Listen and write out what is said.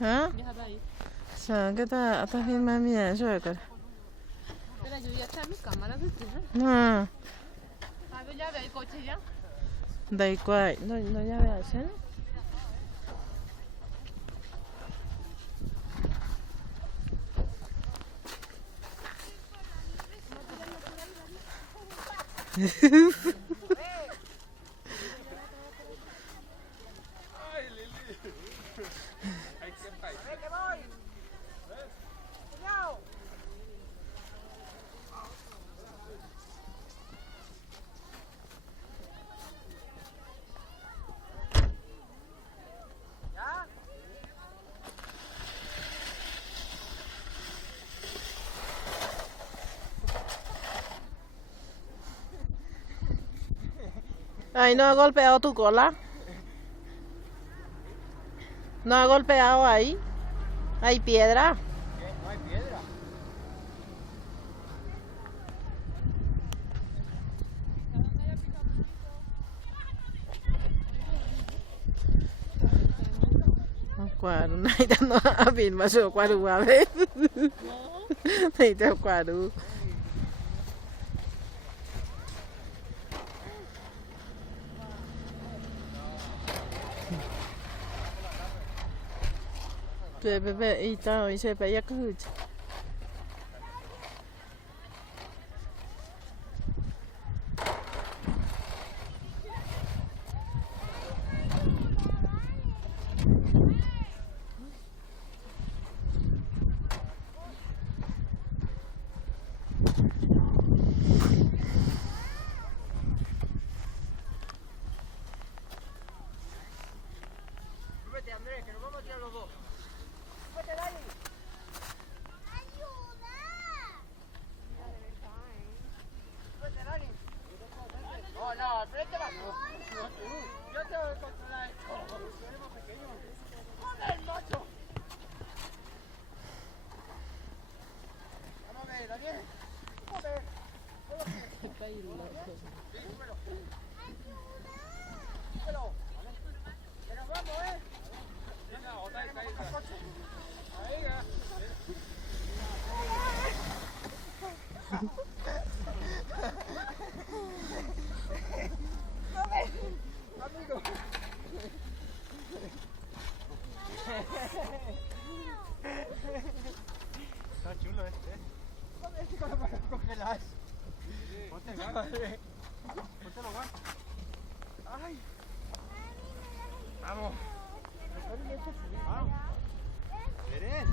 ¿Ah? Déjalo ahí. Sao, ¿qué estás filmando eso, cara? Espera, yo ya está en mi cámara, ¿viste? No, A ver, ya ve el coche ya. da igual, no ya veas, ¿eh? Ay, ¿no ha golpeado tu cola? ¿No ha golpeado ahí? ¿Hay piedra? No hay piedra. Quadro, naita no abin masuk quadro abe. Naita quadro. Bebe, então, isso é para Yakult. Súbete, Andrés, que nos vamos a tirar los dos. Súbete, Dani. Súbete, Dani. No, no, al frente va. Yo tengo que controlar esto. Seremos pequeños. ¡Joder, macho! Vamos a ver, Daniel. Joder. Está ahí loco. Sí, súbelo. Súbelo. Que nos vamos, ¿eh? Venga, otra vez ahí. Ahí, ya. Amigo. Está chulo este. Joder, chico, no para congelar. Ponte guante. Ponte los guantes. Ay. Vamos. Vamos. ¿Quieres?